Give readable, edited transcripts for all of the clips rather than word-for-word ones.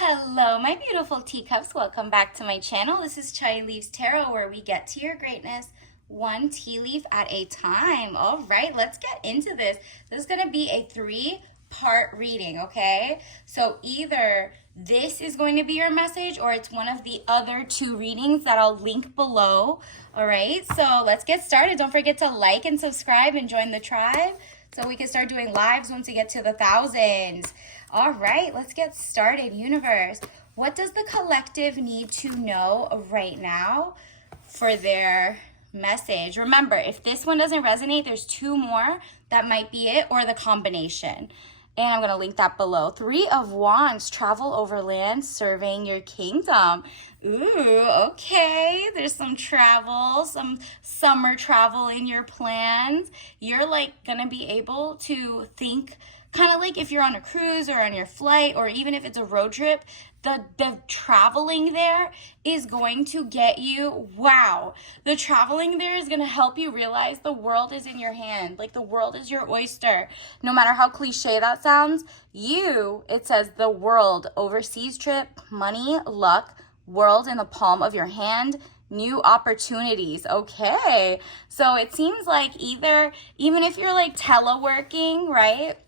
Hello, my beautiful teacups. Welcome back to my channel. This is Chai Leaves Tarot, where we get to your greatness one tea leaf at a time. All right, let's get into this. This is going to be a three-part reading, okay? So either this is going to be your message or it's one of the other two readings that I'll link below. All right, so let's get started. Don't forget to like and subscribe and join the tribe so we can start doing lives once we get to the thousands. All right, let's get started. Universe, what does the collective need to know right now for their message? Remember, if this one doesn't resonate, there's two more that might be it, or the combination. And I'm going to link that below. Three of Wands, travel overland, surveying your kingdom. Ooh, okay. There's some travel, some summer travel in your plans. You're like going to be able to think kind of like if you're on a cruise or on your flight, or even if it's a road trip, the traveling there is going to get you, wow. The traveling there is going to help you realize the world is in your hand. Like the world is your oyster. No matter how cliche that sounds, it says the world, overseas trip, money, luck, world in the palm of your hand, new opportunities. Okay. So it seems like even if you're like teleworking, right?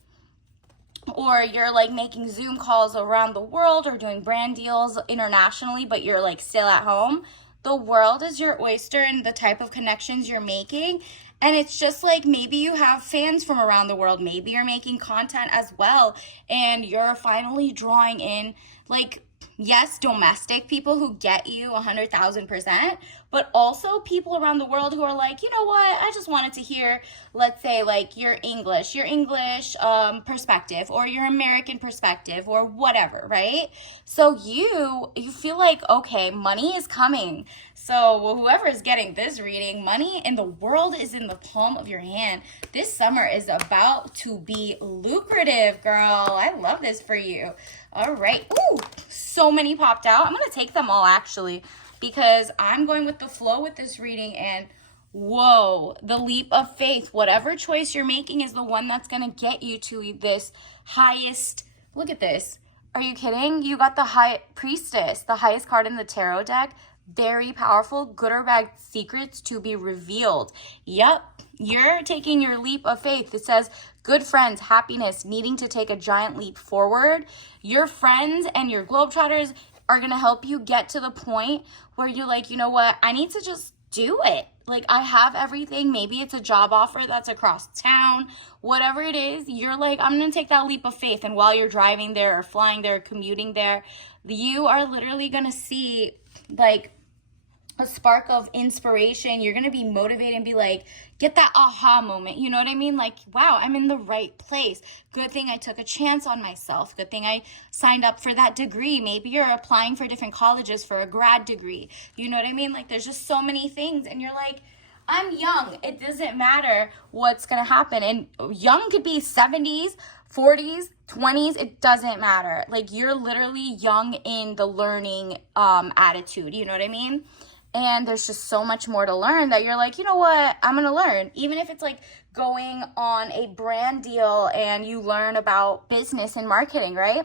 Or you're like making Zoom calls around the world or doing brand deals internationally, but you're like still at home. The world is your oyster and the type of connections you're making. And it's just like maybe you have fans from around the world. Maybe you're making content as well. And you're finally drawing in like, yes, domestic people who get you 100,000%, but also people around the world who are like, you know what, I just wanted to hear, let's say like your English perspective, or your American perspective, or whatever, right? So you feel like, okay, money is coming. So whoever is getting this reading, money in the world is in the palm of your hand. This summer is about to be lucrative, girl. I love this for you. All right. Ooh, so many popped out. I'm going to take them all actually, because I'm going with the flow with this reading. And whoa, the leap of faith. Whatever choice you're making is the one that's going to get you to this highest. Look at this. Are you kidding? You got the High Priestess, the highest card in the tarot deck. Very powerful. Good or bad secrets to be revealed. Yep. You're taking your leap of faith. It says good friends, happiness, needing to take a giant leap forward. Your friends and your globetrotters are going to help you get to the point where you're like, you know what? I need to just do it. Like I have everything. Maybe it's a job offer that's across town, whatever it is. You're like, I'm going to take that leap of faith. And while you're driving there or flying there or commuting there, you are literally going to see like a spark of inspiration. You're going to be motivated and be like, get that aha moment. You know what I mean? Like, wow, I'm in the right place. Good thing I took a chance on myself. Good thing I signed up for that degree. Maybe you're applying for different colleges for a grad degree. You know what I mean? Like, there's just so many things. And you're like, I'm young. It doesn't matter what's going to happen. And young could be 70s, 40s, 20s. It doesn't matter. Like, you're literally young in the learning attitude. You know what I mean? And there's just so much more to learn that you're like, you know what, I'm going to learn. Even if it's like going on a brand deal and you learn about business and marketing, right?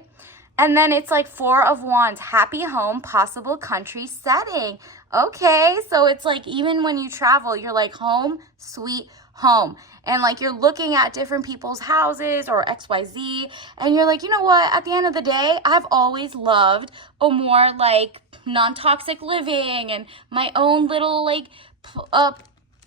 And then it's like Four of Wands, happy home, possible country setting. Okay, so it's like even when you travel, you're like home, sweet home. And like you're looking at different people's houses or XYZ. And you're like, you know what, at the end of the day, I've always loved a more like non-toxic living and my own little like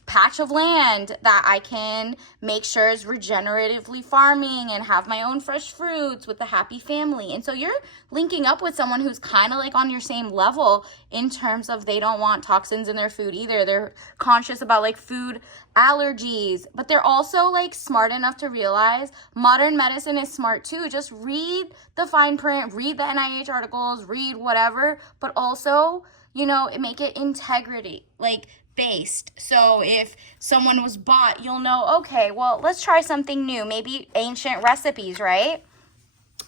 patch of land that I can make sure is regeneratively farming and have my own fresh fruits with a happy family. And so you're linking up with someone who's kind of like on your same level in terms of they don't want toxins in their food either. They're conscious about like food allergies, but they're also like smart enough to realize modern medicine is smart too. Just read the fine print, read the NIH articles, read whatever, but also, you know, make it integrity, like based. So if someone was bought, you'll know, okay, well, let's try something new, maybe ancient recipes, right?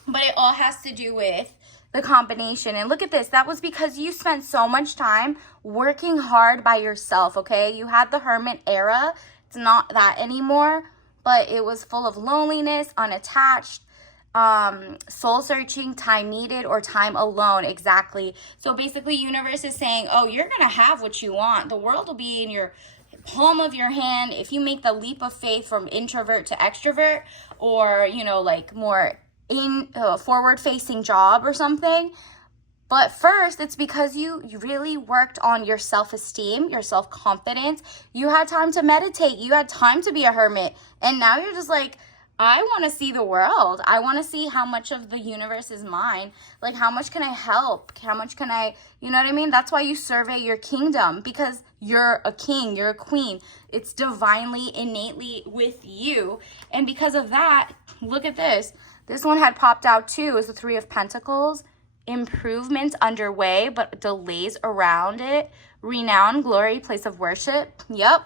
But it all has to do with the combination. And look at this. That was because you spent so much time working hard by yourself, okay? You had the hermit era. It's not that anymore, but it was full of loneliness, unattached, soul searching, time needed, or time alone. Exactly. So basically, universe is saying, oh, you're gonna have what you want. The world will be in your palm of your hand if you make the leap of faith from introvert to extrovert, or like more in forward facing job or something. But first, it's because you really worked on your self-esteem, your self-confidence. You had time to meditate. You had time to be a hermit. And now you're just like, I want to see the world. I want to see how much of the universe is mine. Like, how much can I help? How much can I, you know what I mean? That's why you survey your kingdom, because you're a king, you're a queen. It's divinely, innately with you. And because of that, look at this. This one had popped out too, is the Three of Pentacles. Improvements underway, but delays around it. Renown, glory, place of worship. Yep.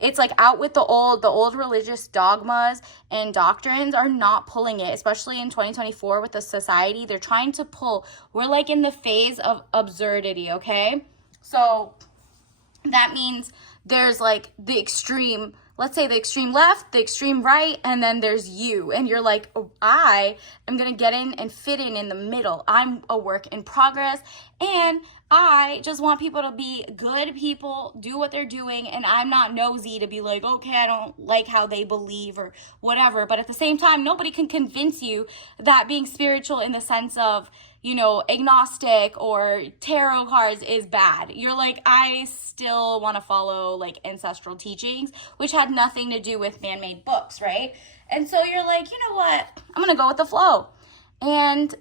It's like out with the old religious dogmas and doctrines are not pulling it, especially in 2024 with the society. They're trying to pull. We're like in the phase of absurdity, okay? So that means there's like the extreme, let's say the extreme left, the extreme right, and then there's you. And you're like, oh, I am going to get in and fit in the middle. I'm a work in progress. And I just want people to be good people, do what they're doing. And I'm not nosy to be like, okay, I don't like how they believe or whatever. But at the same time, nobody can convince you that being spiritual in the sense of, agnostic or tarot cards is bad. You're like, I still want to follow like ancestral teachings, which had nothing to do with man-made books, right? And so you're like, you know what? I'm going to go with the flow. And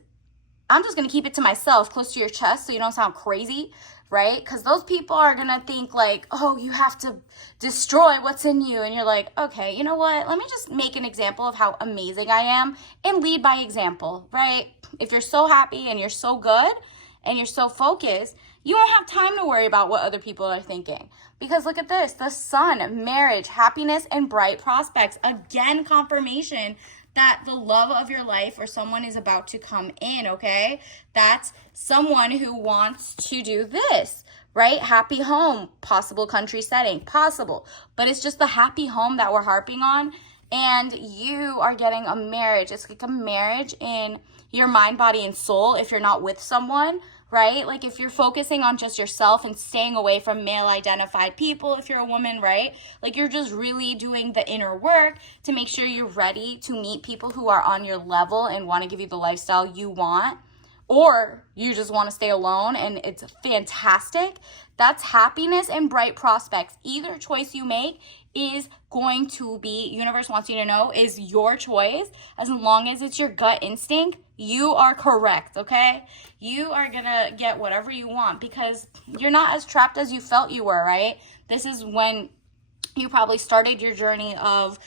I'm just going to keep it to myself, close to your chest, so you don't sound crazy, right? Because those people are going to think like, oh, you have to destroy what's in you. And you're like, okay, you know what? Let me just make an example of how amazing I am and lead by example, right? If you're so happy and you're so good and you're so focused, you won't have time to worry about what other people are thinking. Because look at this, the sun, marriage, happiness, and bright prospects. Again, confirmation that the love of your life or someone is about to come in, okay? That's someone who wants to do this, right? Happy home, possible country setting, possible. But it's just the happy home that we're harping on. And you are getting a marriage. It's like a marriage in your mind, body, and soul if you're not with someone, right? Like if you're focusing on just yourself and staying away from male identified people, if you're a woman, right? Like you're just really doing the inner work to make sure you're ready to meet people who are on your level and want to give you the lifestyle you want. Or you just want to stay alone and it's fantastic. That's happiness and bright prospects. Either choice you make is going to be, universe wants you to know, is your choice. As long as it's your gut instinct, you are correct, okay? You are gonna get whatever you want because you're not as trapped as you felt you were, right? This is when you probably started your journey of,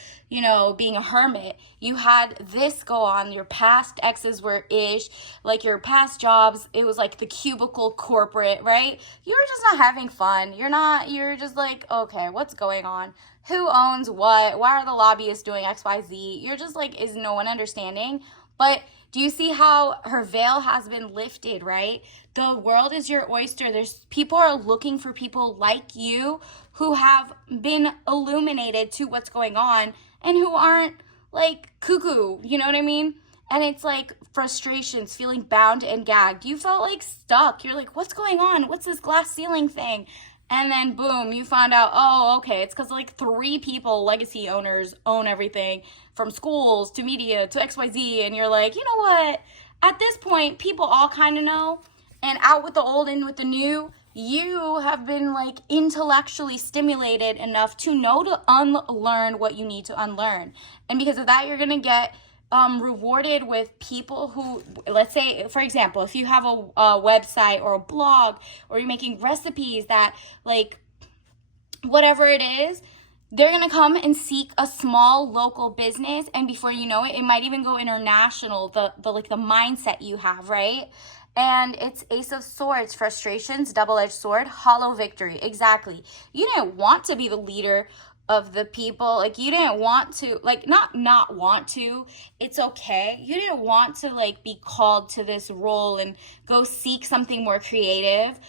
being a hermit. You had this go on. Your past exes were ish, like your past jobs. It was like the cubicle corporate, right? You're just not having fun. You're just like, okay, what's going on? Who owns what? Why are the lobbyists doing XYZ? You're just like, is no one understanding? But do you see how her veil has been lifted, right? The world is your oyster. People are looking for people like you who have been illuminated to what's going on and who aren't like cuckoo, you know what I mean? And it's like frustrations, feeling bound and gagged. You felt like stuck. You're like, what's going on? What's this glass ceiling thing? And then boom, you found out, oh, okay, it's because like 3 people, legacy owners, own everything from schools to media to XYZ. And you're like, you know what? At this point, people all kind of know. And out with the old, in with the new, you have been like intellectually stimulated enough to know to unlearn what you need to unlearn. And because of that, you're going to get rewarded with people who, let's say, for example, if you have a website or a blog or you're making recipes that like whatever it is, they're going to come and seek a small local business. And before you know it, it might even go international, the mindset you have, right? And it's Ace of Swords, frustrations, double-edged sword, hollow victory. Exactly. You didn't want to be the leader of the people. Like you didn't want to, like not want to. It's okay. You didn't want to like be called to this role and go seek something more creative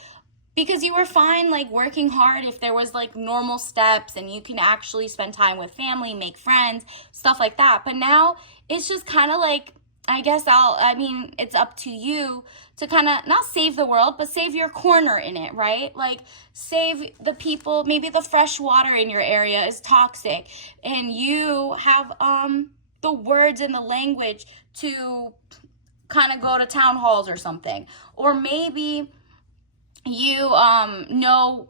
because you were fine like working hard if there was like normal steps and you can actually spend time with family, make friends, stuff like that. But now it's just kind of like I guess I mean, it's up to you to kind of not save the world, but save your corner in it, right? Like save the people, maybe the fresh water in your area is toxic and you have the words and the language to kind of go to town halls or something. Or maybe you know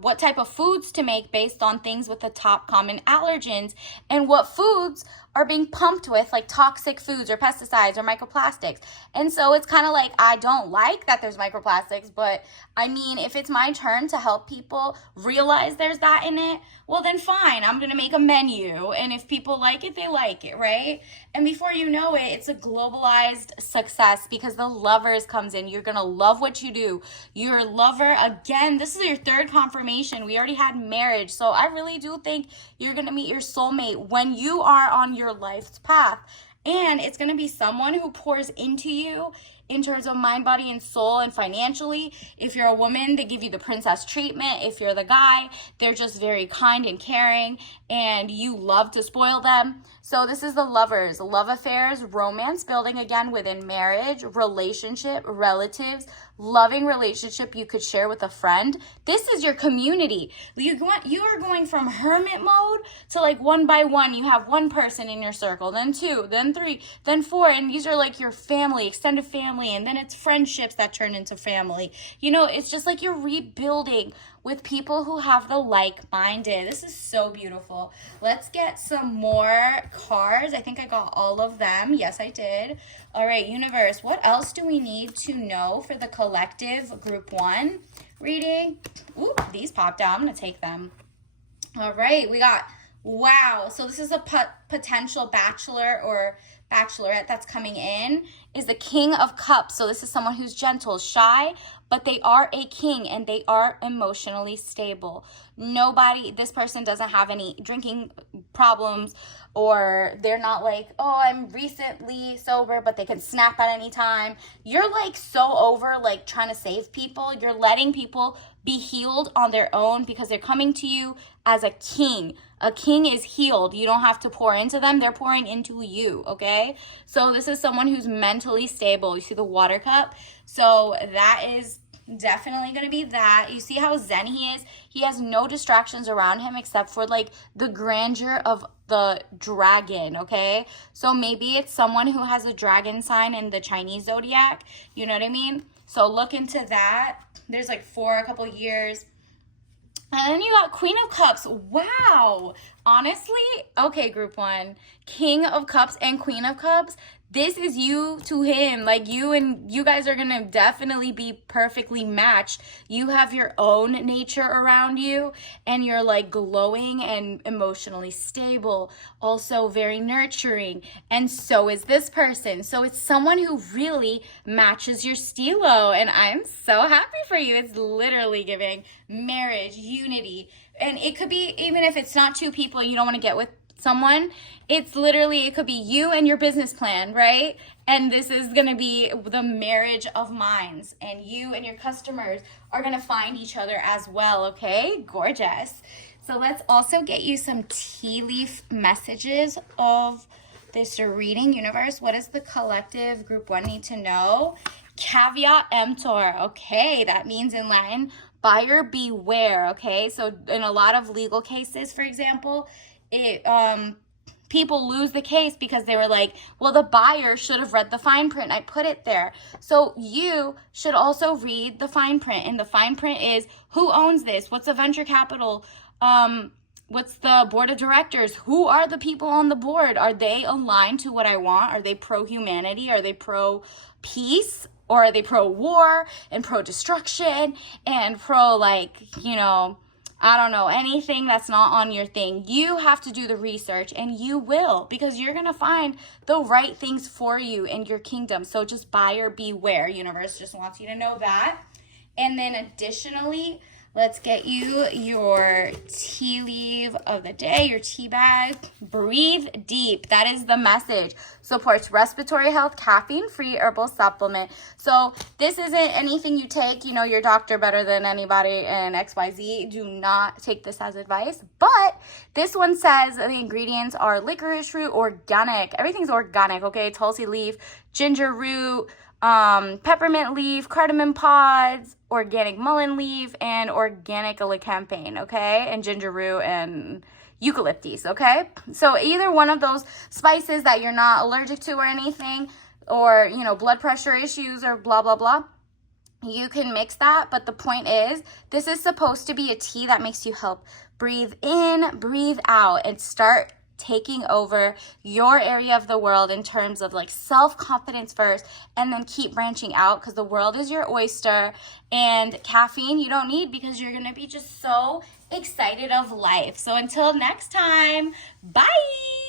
what type of foods to make based on things with the top common allergens and what foods are being pumped with like toxic foods or pesticides or microplastics. And so it's kind of like, I don't like that there's microplastics, but I mean, if it's my turn to help people realize there's that in it, well then fine, I'm gonna make a menu, and if people like it, they like it, right? And before you know it, it's a globalized success because the lovers comes in. You're gonna love what you do. Your lover, again, this is your third confirmation. We already had marriage, so I really do think you're gonna meet your soulmate when you are on your life's path. And it's going to be someone who pours into you in terms of mind, body, and soul and financially. If you're a woman, they give you the princess treatment. If you're the guy, they're just very kind and caring and you love to spoil them. So this is the lovers, love affairs, romance building again within marriage, relationship, relatives, loving relationship you could share with a friend. This is your community. You are going from hermit mode to like one by one. You have one person in your circle, then two, then three, then four. And these are like your family, extended family. And then it's friendships that turn into family. You know, it's just like you're rebuilding with people who have the like-minded. This is so beautiful. Let's get some more cards. I think I got all of them. Yes, I did. All right, universe, what else do we need to know for the collective group 1 reading? Ooh, these popped out. I'm going to take them. All right, we got, wow. So this is a potential bachelor or bachelorette that's coming in, is the King of Cups. So this is someone who's gentle, shy, but they are a king and they are emotionally stable. This person doesn't have any drinking problems, or they're not like, oh, I'm recently sober, but they can snap at any time. You're like so over like trying to save people. You're letting people be healed on their own because they're coming to you as a king. A king is healed. You don't have to pour into them. They're pouring into you, okay? So this is someone who's mentally stable. You see the water cup? So that is definitely going to be that. You see how zen he is? He has no distractions around him except for like the grandeur of the dragon, okay? So maybe it's someone who has a dragon sign in the Chinese zodiac. You know what I mean? So look into that. There's like a couple years. And then you got Queen of Cups. Wow. Honestly, okay, group 1. King of Cups and Queen of Cups. This is you to him. Like you guys are going to definitely be perfectly matched. You have your own nature around you and you're like glowing and emotionally stable. Also very nurturing. And so is this person. So it's someone who really matches your stilo. And I'm so happy for you. It's literally giving marriage, unity. And it could be, even if it's not 2 people you don't want to get with someone, it's literally, it could be you and your business plan, right? And this is going to be the marriage of minds, and you and your customers are going to find each other as well, okay? Gorgeous. So let's also get you some tea leaf messages of this reading. Universe, what does the collective group 1 need to know? Caveat emptor. Okay, that means in Latin, buyer beware, okay? So in a lot of legal cases, for example, people lose the case because they were like, well, the buyer should have read the fine print. I put it there. So you should also read the fine print. And the fine print is, who owns this? What's the venture capital? What's the board of directors? Who are the people on the board? Are they aligned to what I want? Are they pro-humanity? Are they pro-peace? Or are they pro-war and pro-destruction and pro, like, you know, I don't know, anything that's not on your thing? You have to do the research, and you will, because you're going to find the right things for you in your kingdom. So just buyer beware. Universe just wants you to know that. And then additionally, Let's get you your tea leaf of the day, your tea bag. Breathe deep. That is the message. Supports respiratory health, caffeine-free herbal supplement. So this isn't anything you take, you know your doctor better than anybody in XYZ. Do not take this as advice. But this one says the ingredients are licorice root, organic. Everything's organic, okay? Tulsi leaf, ginger root, peppermint leaf, cardamom pods, organic mullein leaf, and organic elecampane, okay? And ginger root and eucalyptus, okay? So either one of those spices that you're not allergic to or anything, or, you know, blood pressure issues or blah, blah, blah, you can mix that. But the point is, this is supposed to be a tea that makes you help breathe in, breathe out, and start taking over your area of the world in terms of like self-confidence first, and then keep branching out, because the world is your oyster. And caffeine you don't need, because you're gonna be just so excited of life. So until next time, bye.